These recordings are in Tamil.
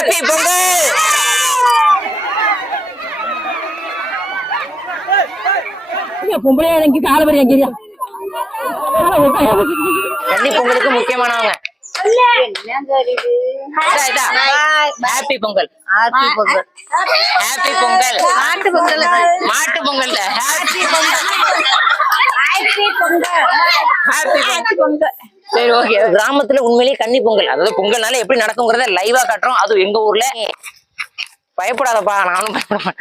ஹாப்பி பொங்கல். பொம்பளை எனக்கு காலவரி எங்கிறியா கன்னி பொங்கலுக்கு முக்கியமானவங்க. Happy Pongal. Happy Pongal. Happy Pongal. Mattu Pongal. Mattu Pongal. Happy Pongal. Happy Pongal. Happy Pongal. சரி, ஓகே. கிராமத்துல உண்மையிலேயே கன்னி பொங்கல், அதாவது பொங்கல்னால எப்படி நடக்குங்கிறத லைவா காட்டுறோம். அதுவும் எங்க ஊர்ல. பயப்படாதப்பா, நானும் பயப்பட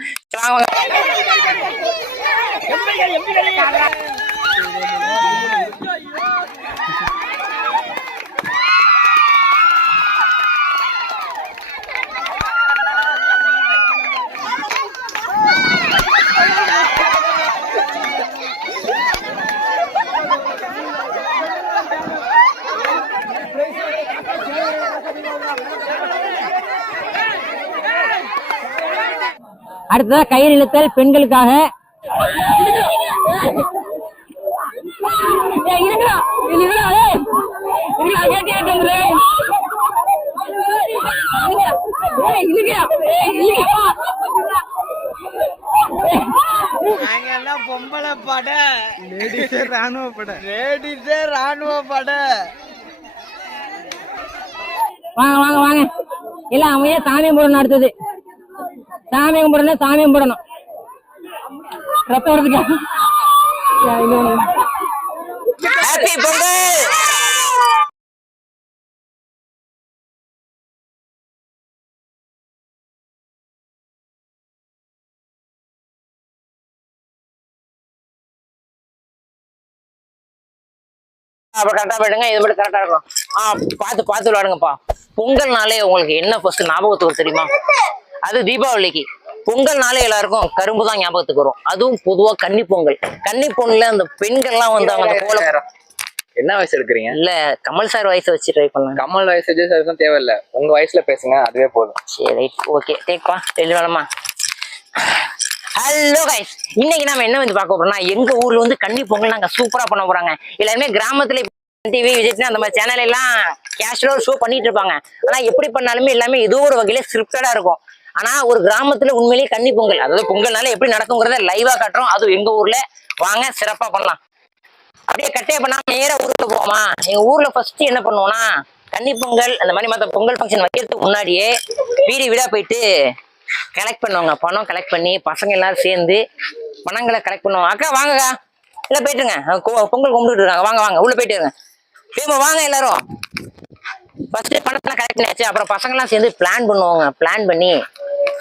அடுத்ததா கயிறு இழுத்தல் பெண்களுக்காக. பொம்பளை பட லேடிஸே ராணுவ பட வாங்க வாங்க வாங்க. இல்ல அமைய சாமி கும்பிடணும். அடுத்தது சாமி கும்பிடணும். சாமி கும்பிடணும். ரத்தம் வருதுக்கா. ஹாப்பி பொங்கல். அப்ப கரெக்டா போயிடுங்க. இது மட்டும் கரெக்டா இருக்கும். பார்த்து பார்த்து விளையாடுங்கப்பா. பொங்கல்னாலே உங்களுக்கு என்ன ஃபர்ஸ்ட் ஞாபகத்துக்கு தெரியுமா? அது தீபாவளிக்கு. பொங்கல்னாலே எல்லாருக்கும் கரும்பு தான் ஞாபகத்துக்கு வரும். அதுவும் பொதுவா கன்னி பொங்கல். கன்னி பொங்கல்ல அந்த பெண்கள்லாம் வந்து அவங்க கோலம். என்ன வயசு எடுக்கிறீங்க? இல்ல, கமல் சார் வயசை வச்சு ட்ரை பண்ணலாம். கமல் வயசு விஜய் சார் தேவையில்ல, உங்க வயசுல பேசுங்க, அதுவே போதும். சரி, ரைட், ஓகே. டேக்ப்பா, எழுதலாமா? ஹலோ கைஸ், இன்னைக்கு நாம என்ன வந்து பார்க்க போறோம்னா, எங்க ஊர்ல வந்து கன்னி பொங்கல் நாங்க சூப்பரா பண்ண போறாங்க. எல்லாருமே கிராமத்துல டிவி விஜய் அந்த மாதிரி சேனல் எல்லாம் கேஷுவலா ஷோ பண்ணிட்டு இருப்பாங்க. ஆனா எப்படி பண்ணாலுமே எல்லாமே ஏதோ ஒரு வகையில ஸ்கிரிப்டடா இருக்கும். ஆனா ஒரு கிராமத்துல உண்மையிலேயே கன்னி பொங்கல், அதாவது பொங்கல்னால எப்படி நடக்குங்கிறத லைவா காட்டுறோம். அதுவும் எங்க ஊர்ல. வாங்க சிறப்பா பண்ணலாம். அப்படியே கட்டையை பண்ணா நேர ஊருக்கு போவோமா? எங்க ஊர்ல ஃபர்ஸ்ட் என்ன பண்ணுவோம்னா, கன்னி பொங்கல் அந்த மாதிரி மற்ற பொங்கல் ஃபங்க்ஷன் வைக்கிறதுக்கு முன்னாடியே வீடு வீடா போயிட்டு கலெக்ட் பண்ணுவாங்க. பணம் கலெக்ட் பண்ணி பசங்க எல்லாரும் சேர்ந்து பணங்களை கலெக்ட் பண்ணுவாங்க. அக்கா வாங்கக்கா, இல்ல போயிட்டுருங்க, பொங்கல் கும்பிட்டு இருக்காங்க. வாங்க வாங்க, உள்ள போயிட்டு வாங்க எல்லாரும். ஃபர்ஸ்ட் பணத்தெல்லாம் கலெக்ட் பண்ணியாச்சு. அப்புறம் பசங்கெல்லாம் சேர்ந்து பிளான் பண்ணுவாங்க. பிளான் பண்ணி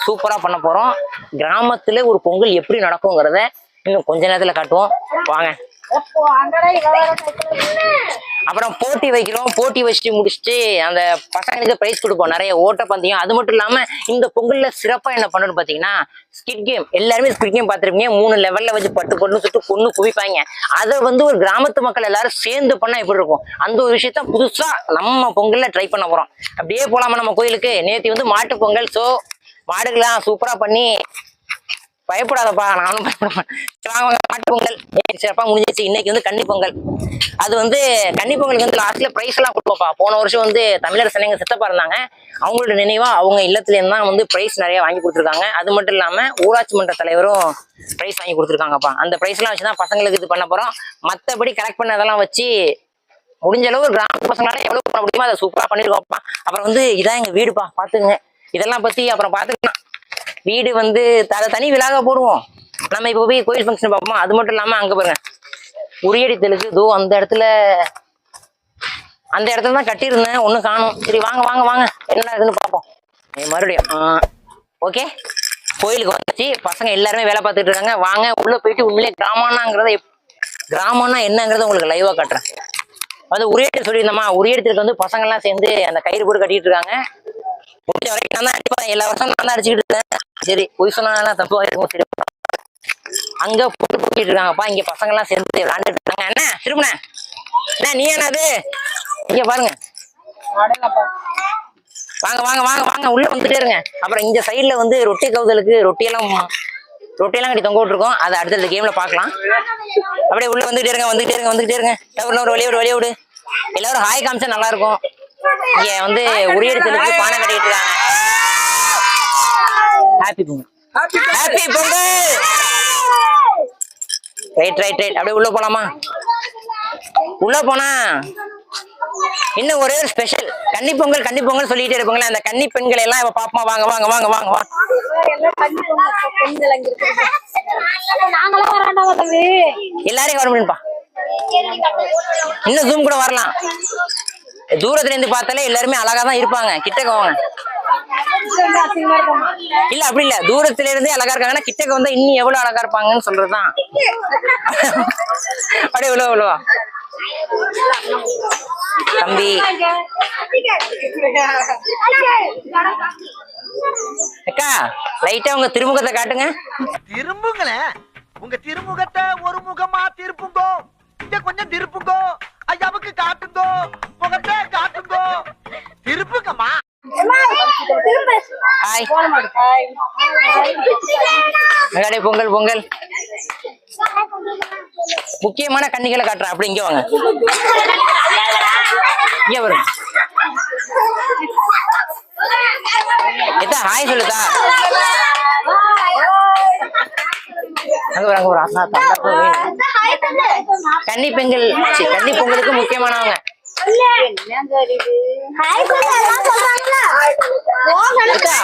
சூப்பரா பண்ண போறோம். கிராமத்துல ஒரு பொங்கல் எப்படி நடக்குங்கிறத இன்னும் கொஞ்ச நேரத்துல காட்டுவோம். வாங்க. அப்புறம் போட்டி வைக்கிறோம். போட்டி வச்சுட்டு முடிச்சுட்டு அந்த பசங்களுக்கு பிரைஸ் கொடுப்போம். நிறைய ஓட்டப்பந்தயம். அது மட்டும் இல்லாம இந்த பொங்கல்ல சிறப்பா என்ன பண்ணணும் பாத்தீங்கன்னா, ஸ்கிட் கேம். எல்லாருமே ஸ்கிட் கேம் பார்த்திருப்பீங்க. 3 லெவல்ல வச்சு பட்டு சுட்டு கொண்டு குவிப்பாங்க. அதை வந்து ஒரு கிராமத்து மக்கள் எல்லாரும் சேர்ந்து பண்ணா எப்படி இருக்கும், அந்த ஒரு விஷயத்த புதுசா நம்ம பொங்கல்ல ட்ரை பண்ண போறோம். அப்படியே போலாமா நம்ம கோயிலுக்கு? நேற்று வந்து மாட்டு பொங்கல். சோ மாடுகள்லாம் சூப்பரா பண்ணி, பயப்படாதப்பா, நானும் பயப்பட மாட்டு பொங்கல் சிறப்பா முடிஞ்சிச்சு. இன்னைக்கு வந்து கன்னி பொங்கல். அது வந்து கன்னி பொங்கலுக்கு வந்து லாஸ்ட்ல பிரைஸ் எல்லாம் கொடுப்போம்ப்பா. போன வருஷம் வந்து தமிழரசன் எங்க சித்தப்பா இருந்தாங்க. அவங்களோட நினைவா அவங்க இல்லத்துல இருந்தா வந்து பிரைஸ் நிறைய வாங்கி கொடுத்துருக்காங்க. அது மட்டும் இல்லாம ஊராட்சி மன்ற தலைவரும் பிரைஸ் வாங்கி கொடுத்துருக்காங்கப்பா. அந்த பிரைஸ் எல்லாம் வச்சுதான் பசங்களுக்கு இது பண்ண போறோம். மத்தபடி கலெக்ட் பண்ணதெல்லாம் வச்சு முடிஞ்ச அளவு கிராம பசங்களால எவ்வளவு பண்ண முடியுமோ அதை சூப்பரா பண்ணிருக்கோம்ப்பா. அப்புறம் வந்து இதான் எங்க வீடுப்பா, பாத்துங்க. இதெல்லாம் பத்தி அப்புறம் பாத்துக்கலாம். வீடு வந்து தனி விழாக போடுவோம். நம்ம இப்ப போய் கோயில் ஃபங்க்ஷன் பார்ப்போமா? அது மட்டும் இல்லாம அங்க பாருங்க, உரியடி தெலுக்கு இதோ அந்த இடத்துல தான் கட்டியிருந்தேன். ஒண்ணு காணும். சரி வாங்க வாங்க வாங்க, என்ன இருக்குன்னு பார்ப்போம் மறுபடியும். ஓகே, கோயிலுக்கு வந்துச்சு. பசங்க எல்லாருமே வேலை பார்த்துட்டு இருக்காங்க. வாங்க உள்ள போயிட்டு உண்மையிலே கிராமம்னா என்னங்கிறத உங்களுக்கு லைவா காட்டுறேன். வந்து உரியடி சொல்லியிருந்தோமா, உரியடத்துக்கு வந்து பசங்க எல்லாம் சேர்ந்து அந்த கயிறு போட்டு கட்டிட்டு இருக்காங்க. முடிஞ்ச வரைக்கும் நான் தான் அடிப்பேன். எல்லா வருஷம் நான் தான் அடிச்சுக்கிட்டு இருக்கேன். சரி, பொய் சொன்னா தப்பா இருக்கும். சரி, அங்க போட்டு இருக்காங்கப்பா. இங்க பசங்க எல்லாம் சேர்ந்து விளையாண்டுட்டு இருக்காங்க. என்ன திரும்பின என்ன நீ என்னது இங்க பாருங்க. வாங்க வாங்க வாங்க வாங்க, உள்ள வந்துட்டே இருங்க. அப்புறம் இந்த சைட்ல வந்து ரொட்டி கவுதலுக்கு ரொட்டியெல்லாம் கட்டி தொங்க விட்டுருக்கோம். அதை அடுத்த கேம்ல பாக்கலாம். அப்படியே உள்ள வந்துட்டே இருங்க. ஒரு வழியா விடு. எல்லாரும் ஹாய் காமிச்சா நல்லா இருக்கும். இங்க வந்து உரியடி தெலுங்கு பானை கட்டிட்டு இருக்காங்க. Happy Pongal happy Pongal. Right right right. அப்படியே உள்ள போலாமா? உள்ள போனா இன்னும் ஒரே ஒரு ஸ்பெஷல் கன்னி பொங்கல் சொல்லிட்டே இருப்பாங்களே, அந்த கன்னி பெண்களை எல்லாம் இப்ப பாப்போமா? வாங்க வாங்க வாங்க வாங்க வாங்க. எல்லாரையும் வர முடியும்பா. இன்னும் ஜூம் கூட வரலாம். தூரத்துல இருந்து பார்த்தாலே எல்லாருமே அழகா தான் இருப்பாங்க. கிட்டக்க வாங்க. இல்ல அப்படி இல்ல, தூரத்துல இருந்தே அழகா இருக்காங்கன்னா கிட்டக்க வந்தா இன்னும் எவ்வளவு அழகா இருப்பாங்கன்னு சொல்றதுதான். அப்படியே உள்ள தம்பி. அக்கா லைட்டா உங்க திருமுகத்தை காட்டுங்க. திரும்புங்களேன், உங்க திருமுகத்தை ஒரு முகமா திருப்புங்கோ. இங்க கொஞ்சம் திருப்புங்கோ. ஐயாவுக்கு காட்டுங்கோ, முகத்தை காட்டுங்கோ. திருப்புங்கம்மா. ஹாய். அடே பொங்கல் பொங்கல். முக்கியமான கன்னிகளை காட்டுறேன். அப்படி இங்க வாங்க. இங்க வரும். ஹாய் சொல்லுதா? கன்னி பெண்கள் கன்னி பொங்கலுக்கு முக்கியமானவங்க.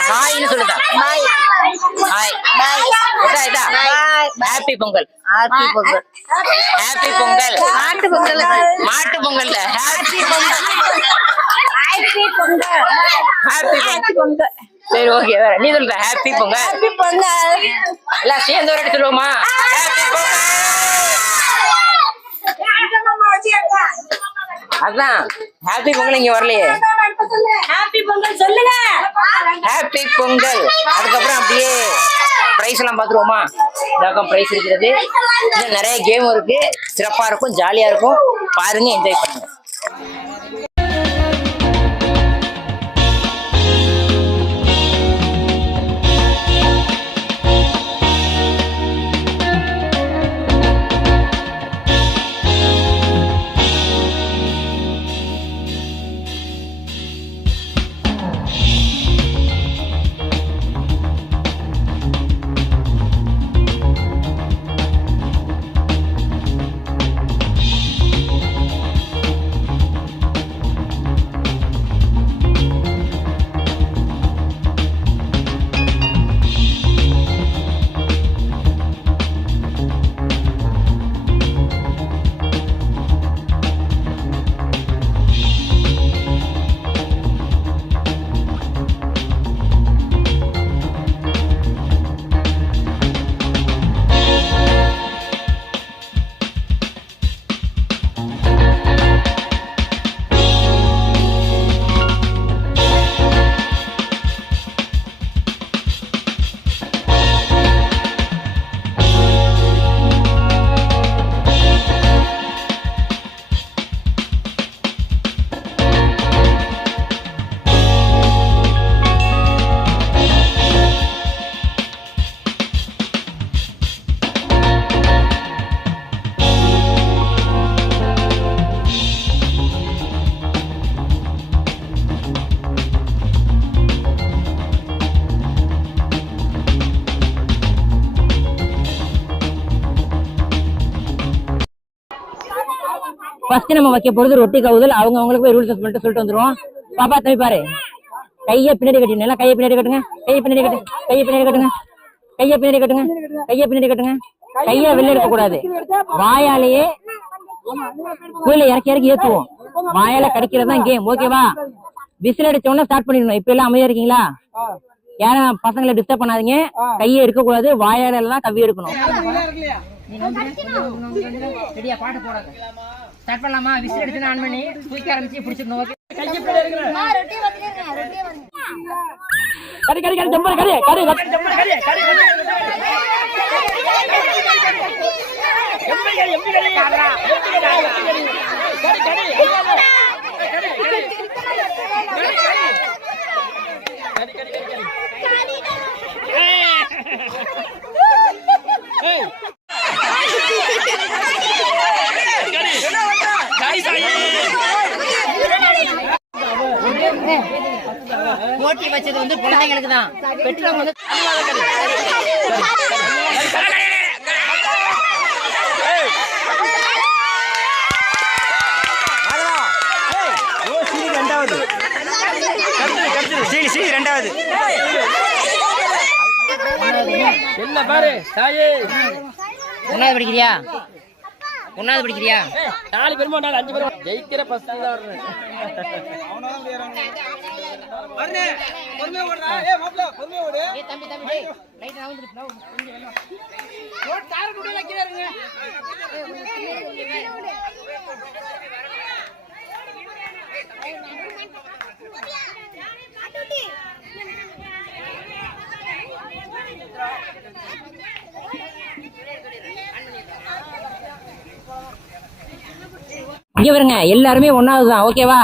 ஹாய்னு சொல்லுதா? Happy Pongal. Happy Pongal. Happy Pongal. Mattu Pongal. Mattu Pongal. Happy Pongal. Happy Pongal. Happy Pongal. சரி ஓகே. வேற நீ சொல்ற ஹாப்பி பொங்கல். ஹாப்பி பொங்கல். எல்லாம் சேர்ந்து ஒரு இடத்துல சொல்லுவோமா? ஹாப்பி பொங்கல். அதான் ஹாப்பி பொங்கல் இங்க வரலையே. ஹாப்பி பொங்கல் சொல்லுங்க. ஹாப்பி பொங்கல். அதுக்கப்புறம் அப்படியே பிரைஸ் எல்லாம் பாத்துருவோமா? இதாக்கம் பிரைஸ் இருக்கிறது. இன்னும் நிறைய கேம் இருக்கு. சிறப்பா இருக்கும், ஜாலியா இருக்கும். பாருங்க, என்ஜாய் பண்ணுங்க. ஃபர்ஸ்ட் நம்ம வைக்க போறது ரொட்டி கவுதல். அவங்களுக்கு போய் ரூல்ஸ் மட்டும் சொல்லிட்டு வந்துருவோம். பாப்பா தம்பி பாரு, கையை பின்னாடி கட்டிங்க. எல்லாம் கையை பின்னாடி கட்டுங்க. கையை பின்னாடி கட்டு. கையை பின்னாடி கட்டுங்க. கையை பின்னாடி கட்டுங்க. கையை பின்னாடி கட்டுங்க. கையை வெளில எடுக்க கூடாது. வாயாலேயே கீழே இறக்கி இறக்கி ஏத்துவோம். வாயால கடிக்கிறதுதான் கேம். ஓகேவா? விசில் அடிச்ச உடனே ஸ்டார்ட் பண்ணிடணும். இப்ப எல்லாம் அமைதியா இருக்கீங்களா? யாரும் பசங்களை டிஸ்டர்ப் பண்ணாதீங்க. கையை எடுக்க கூடாது. வாயால எல்லாம் கவ்வி எடுக்கணும். ரெடியா? பாட்டு போடாத. ஸ்டார்ட் பண்ணலாமா? விசில் எடுத்து ஆன் பண்ணி தூக்கி ஆரம்பிச்சு பிடிச்சிடணும். ஓகே. கடி கடி கடி ஜம்பர் கடி கடி கடி ஜம்பர் கடி கடி எம்பி கடி எம்பி கடி ஆடுறா. கடி கடி போட்டி வச்சது வந்து குழந்தைங்களுக்கு தான். பெற்றவங்க வந்து ரெண்டாவது என்ன பாரு தாயே, ஒன்னாவது படிக்கிறியா? ஒன்னாவது படிக்கிறியா? 4 பேருமா 5 பேரும் ஜெயிக்கிற ஃபர்ஸ்ட் தான் வரணும். தம்பி தம்பி டேய் லைட் நவுந்துரு கார் கூட வைக்கிறாருங்க. இங்க வருங்க, எல்லாருமே ஒன்னாவதுதான். ஓகேவா?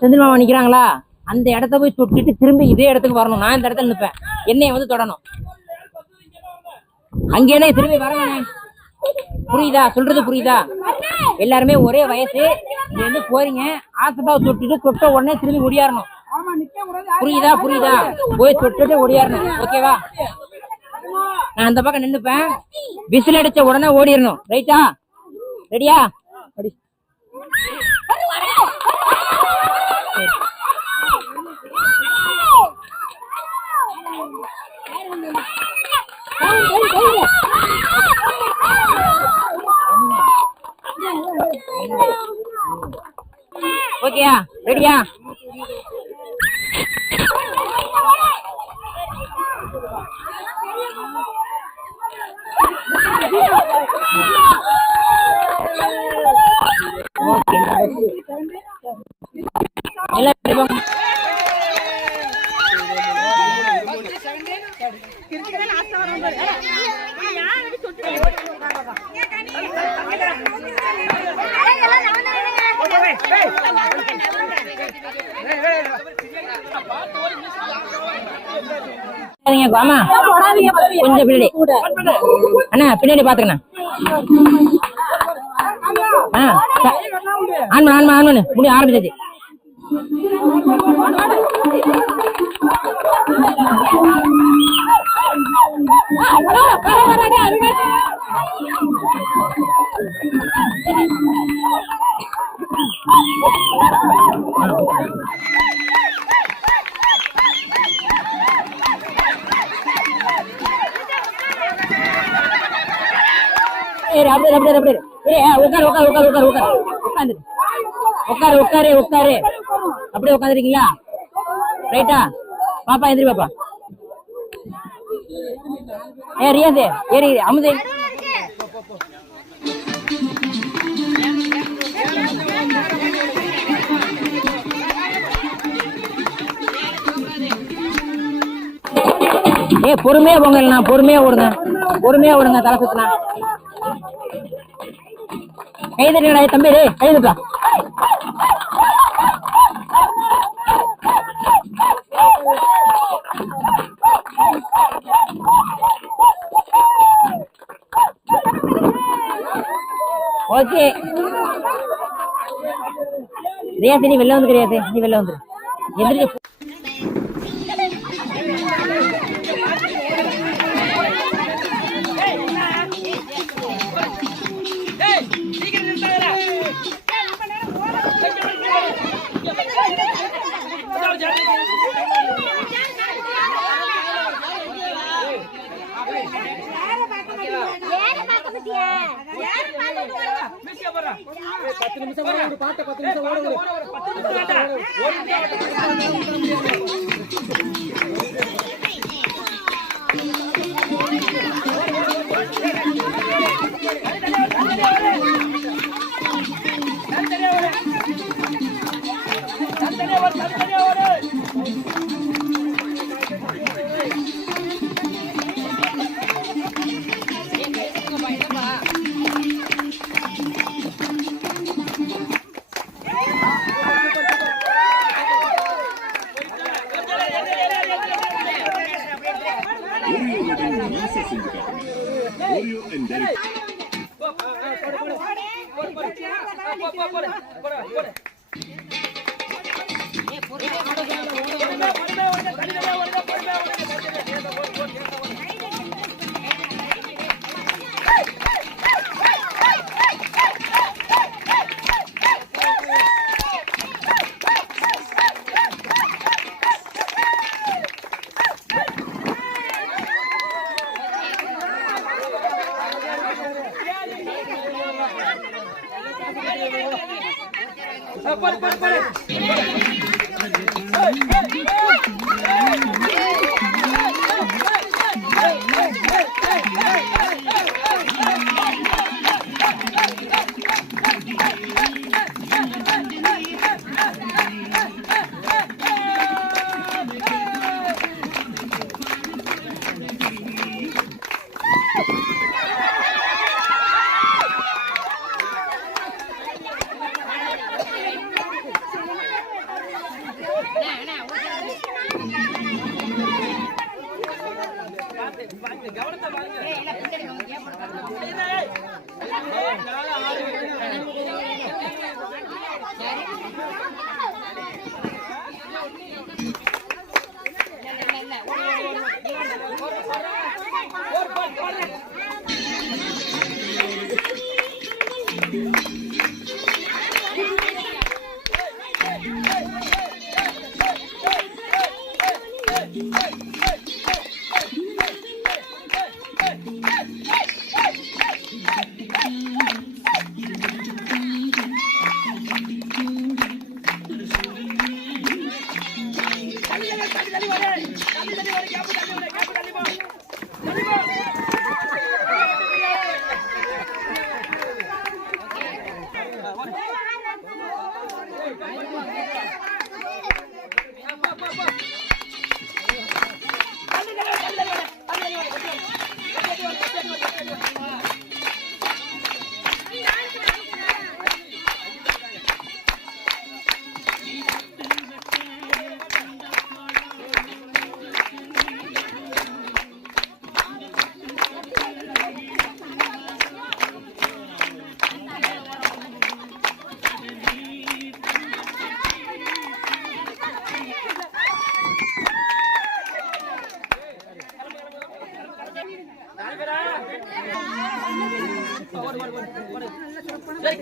செந்தில் மாமா நிக்கிறாங்களா, அந்த இடத்த போய் சுட்டிட்டு திரும்பி இதே இடத்துக்கு வரணும். நான் இந்த இடத்துல நிப்பேன், என்னைய வந்து தொடணும். அங்கேயே திரும்பி வரணும். புரியுதா? சொல்றது புரியுதா? எல்லாருமே ஒரே வயசு. இங்க இருந்து போறீங்க, ஆசப்பாவை தொட்டுட்டு தொட்ட உடனே திரும்பி ஒடியாரணும். புரியுதா? புரியுதா? போய் தொட்டுட்டு ஒடியாரணும். ஓகேவா? நான் அந்த பக்கம் நின்னுப்பேன், விசில் அடிச்ச உடனே ஓடிடணும். ரைட்டா? ரெடியா? அடி. ஓகேயா? ரெடியா? கொஞ்சம் பின்னாடி அண்ணா, பின்னாடி பாத்துக்கண்ணா. ஆன்மா ஆன்மா ஆன்மா முடி ஆரம்பிச்சாச்சு. உட்காரு. அப்படியே உட்காந்துருக்கீங்களா? ரைட்டா? பாப்பா எந்திரி பாப்பா. ரியாசே ஏறி அமுதே. பொறுமையா போங்க, பொறுமையா ஓடுங்க, தலை சுத்தினா. கை தட்டிடா தம்பி, கை தட்டா. ஓகே ரியாசி, நீ வெளில வந்து ரியாசி, நீ வெளில வந்துரு. எந்திரிச்சு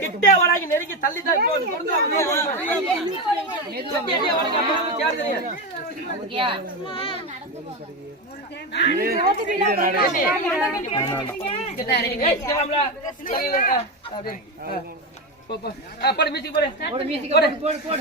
கிட்டே வராங்க நெருங்கி தள்ளி தான் போடு மியூசிக் போடு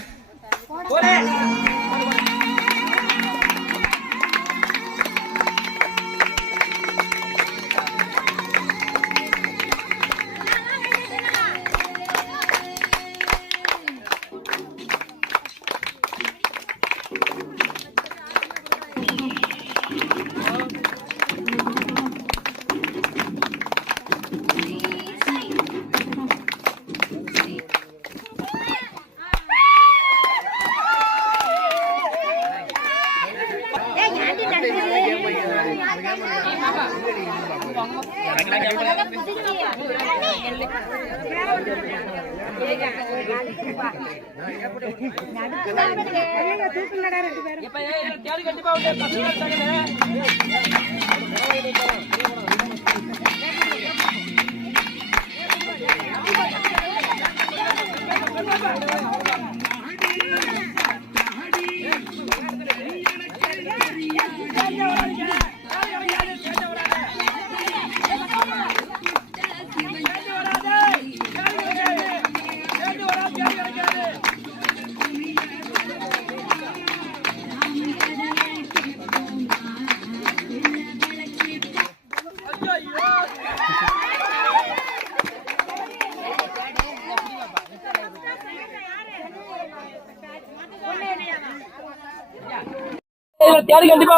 கண்டிப்பா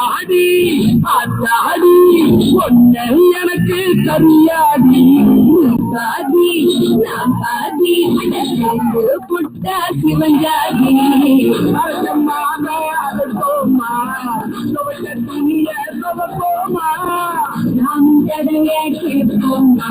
ஆடி ஆடி ஒன்ன எனக்கு கரியாடி சாதி நான் சாதி புட்ட சிவஞ்சாதி அரசமாக அரசோமா துணிய போமா நம் ஜடையே கேட்போமா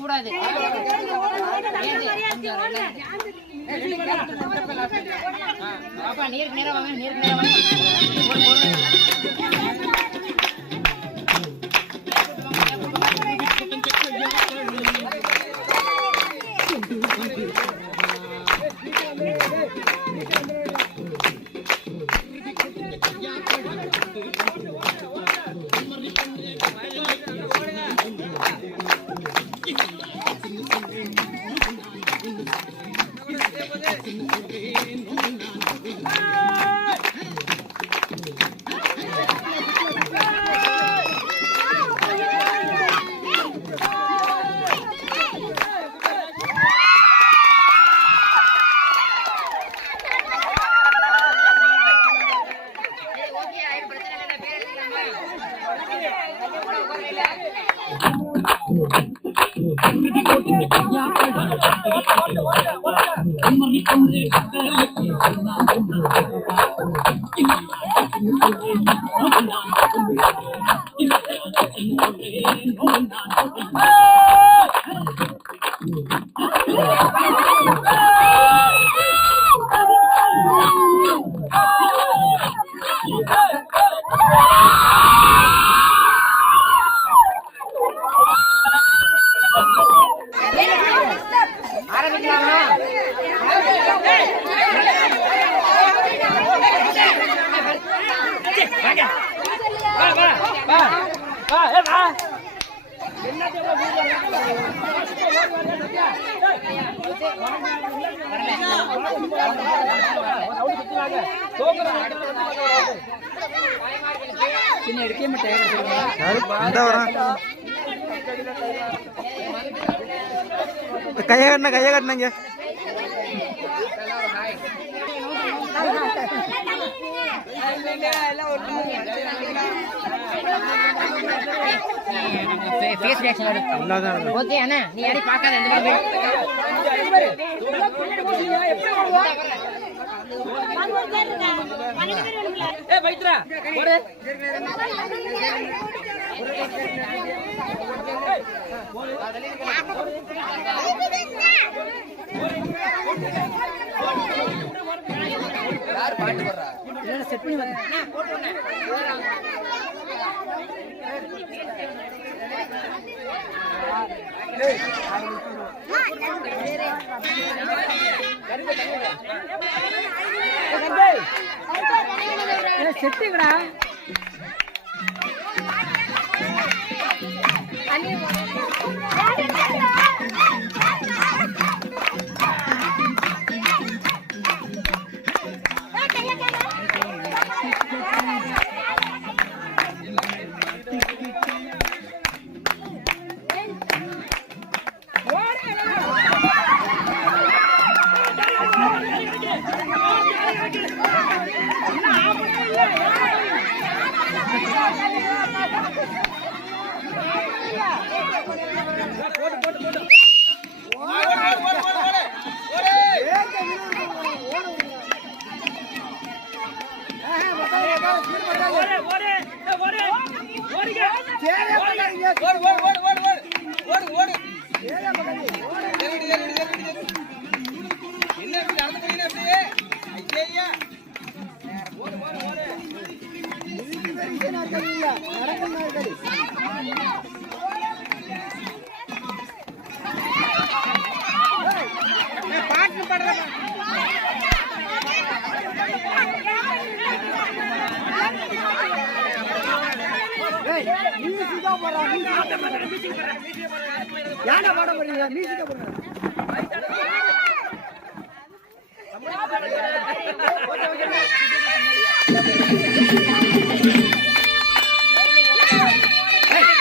கூடாது நேருக்கு நேரம் வாங்க நேருக்கு நேரம் கைய கட்டினங்க ஃபேஸ் ரியாக்ஷன் ஓகே அண்ணா நீ யாரையும் பார்க்காத இந்த மாதிரி பைத்ரா போடு யார் பாட்டு போடுறா செட் பண்ணி போட்டு செட்டுங்கடா யானை பாட போறீங்க மியூசிக்க போடுங்க Hey!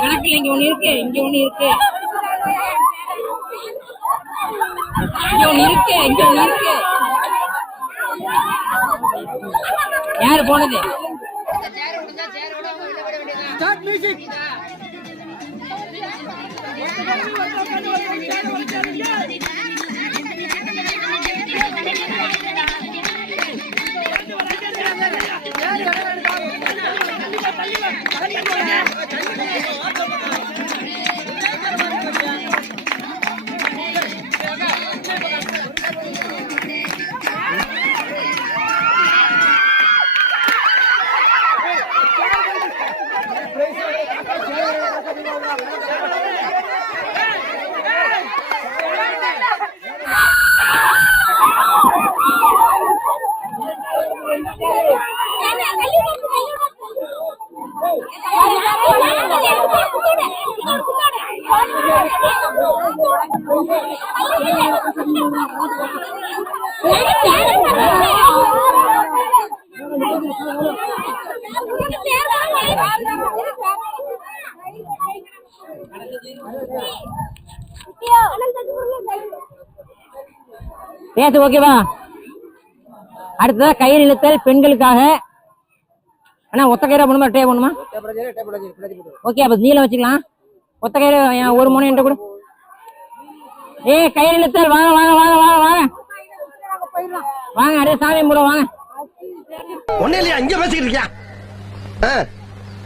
கணக்குல இங்க ஒண்ணு இருக்கு, இங்க ஒண்ணு இருக்கு, இங்க ஒண்ணு இருக்கு, இங்க ஒண்ணு இருக்கு. யாரு போனது? Start music. பேசு ஓகேவா? அடுத்ததா கயிறு இழுத்தல் பெண்களுக்காக. அண்ணா ஒத்த கயிறா பண்ணுமா டே பண்ணுமா? ஓகே, அப்ப நீளம் வச்சுக்கலாம். ஒத்த கயிறு ஒரு முனை என்ற கூட. கயிறு இழுத்தல். வாங்க வாங்க வாங்க வாங்க வாங்க வாங்க, அப்படியே சாமி மூட வாங்க. ஒண்ணே இல்லையா, இங்க பேசிக்கிட்டு இருக்கியா?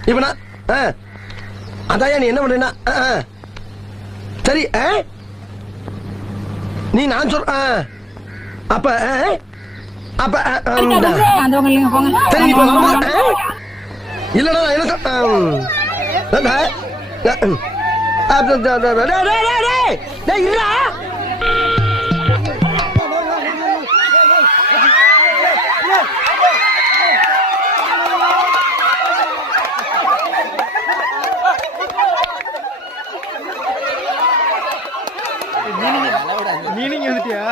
இப்ப நான் அதான் நீ என்ன பண்றீன்னா சரி. நீ நான் சொல்ற அப்ப அப்ப அந்த போங்க. சரி இப்ப இல்லடா என்ன நீங்க வந்துட்டியா?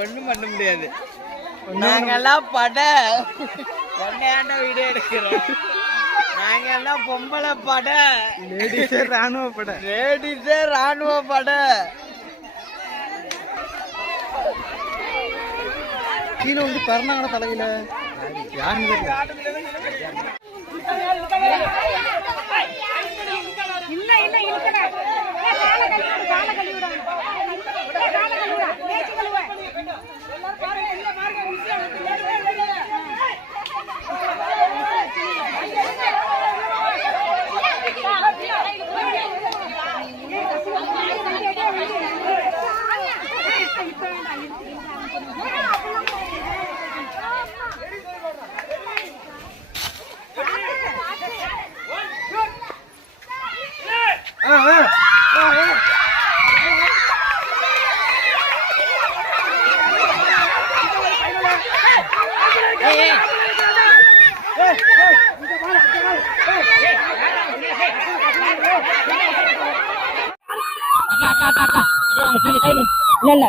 ஒண்ணும் பண்ண முடியாது. நாங்கெல்லாம் பட ஒன்னையாண்ட வீடியோ எடுக்கிறோம். நாங்கெல்லாம் பொம்பளை பட, லேடிஸே ராணுவ பட, லேடிஸே ராணுவ பட. கீழே வந்து பறந்தாங்களா தலையில யாருன்னு இல்ல இல்ல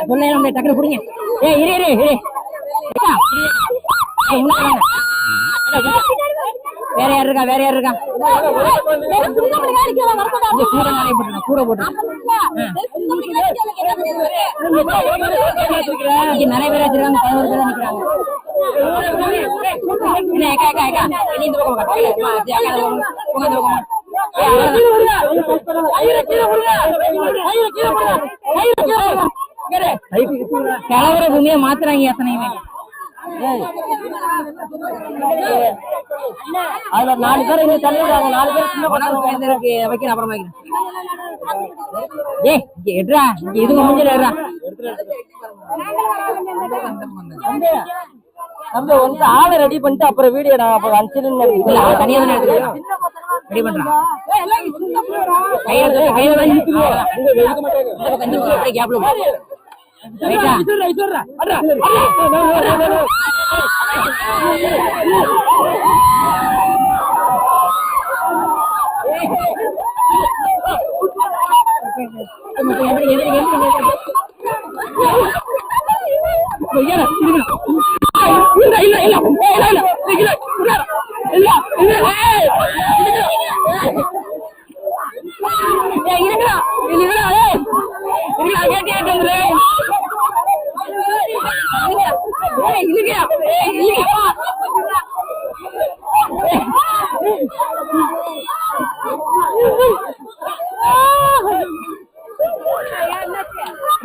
சொல்ல டக்குனு புடிங்க. இரு இரு இரு. வேற யார் இருக்கா? வேற யார் இருக்கா? கூட போட்டு நிறைய பேர் வச்சிருக்காங்க. 11 பேர் நிக்கிறாங்க. கலவர பூமியை மாத்துறாங்க எத்தனையுமே. அதுல 4 பேர் இங்க தள்ளிடுறாங்க. 4 பேர் சின்ன பசங்க வைக்கிறேன். அப்புறம் வைக்கிறேன். எடுறா, இங்க இதுக்கு முடிஞ்சா நம்ம வந்து ஆளை ரெடி பண்ணிட்டு அப்புறம் வீடியோ அப்புறம் அனுப்பிச்சு தனியா தானே ரெடி பண்றான் கேப்ல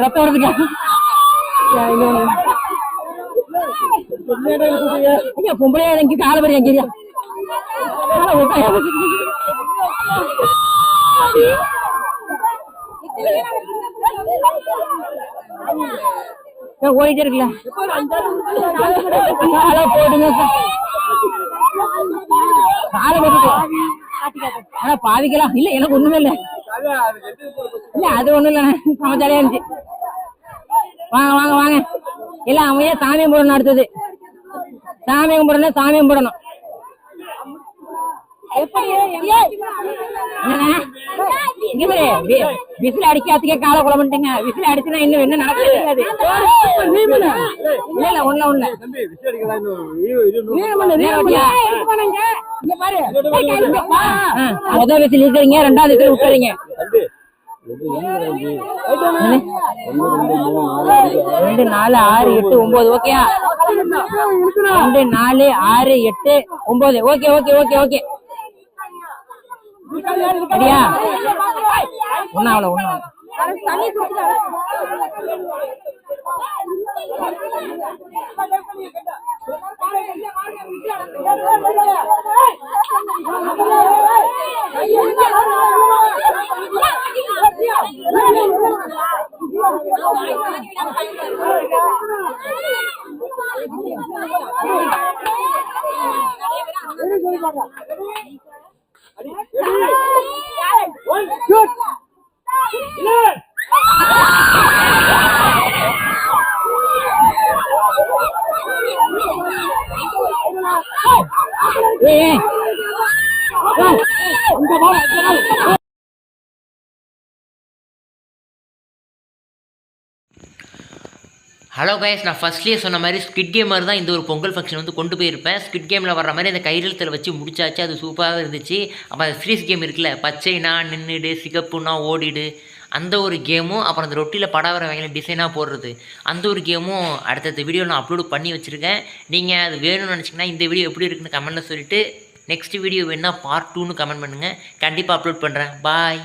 ரத்தம் வருதுங்க பொம்பளையா எனக்கு கால வரையா கேரியா ஓடிட்டே இருக்குல்ல போடுங்க காலை போட்டு ஆனா பாதிக்கலாம் இல்ல எனக்கு ஒண்ணுமே இல்ல இல்ல அது ஒண்ணும் இல்ல சமச்சாலையா இருந்துச்சு வாங்க வாங்க வாங்க இல்ல அவன் ஏன் சாமி கும்பிடணும் அடுத்தது சாமி கும்பிடணும் சாமி கும்பிடணும் விசில் அடிக்காதுக்கே காலை குழம்புட்டீங்க விசில் அடிச்சுனா இன்னும் என்ன நடக்க தெரியாது இல்ல ஒண்ணு ஒண்ணு முதல் விசில் இருக்கிறீங்க ரெண்டாவது விசில் விட்டுறீங்க 2 4 6 8 9 ஓகேயா 2 4 6 8 9 ஓகே ஓகே ஓகே ஓகே சரியா ஒண்ணாவல ஹலோ கைஸ், நான் ஃபர்ஸ்ட்லேயே சொன்ன மாதிரி ஸ்குவிட் கேம் மாதிரி தான் இந்த ஒரு பொங்கல் ஃபங்க்ஷன் வந்து கொண்டு போயிருப்பேன். ஸ்குவிட் கேமில் வர்ற மாதிரி அந்த கையெழுத்தில் வச்சு முடிச்சாச்சு. அது சூப்பராக இருந்துச்சு. அப்போ அந்த ஃப்ரீஸ் கேம் இருக்குல்ல, பச்சைனா நின்றுடு, சிகப்புனா ஓடிடு, அந்த ஒரு கேமும், அப்புறம் அந்த ரொட்டியில் படம் வர வகையில் டிசைனாக போடுறது, அந்த ஒரு கேமும் அடுத்தடுத்த வீடியோ நான் அப்லோட் பண்ணி வச்சுருக்கேன். நீங்கள் அது வேணும்னு நினச்சிங்கன்னா இந்த வீடியோ எப்படி இருக்குன்னு கமெண்ட்டில் சொல்லிவிட்டு நெக்ஸ்ட் வீடியோ வேணுன்னா பார்ட் 2ன்னு கமெண்ட் பண்ணுங்கள். கண்டிப்பாக அப்லோட் பண்ணுறேன். பாய்.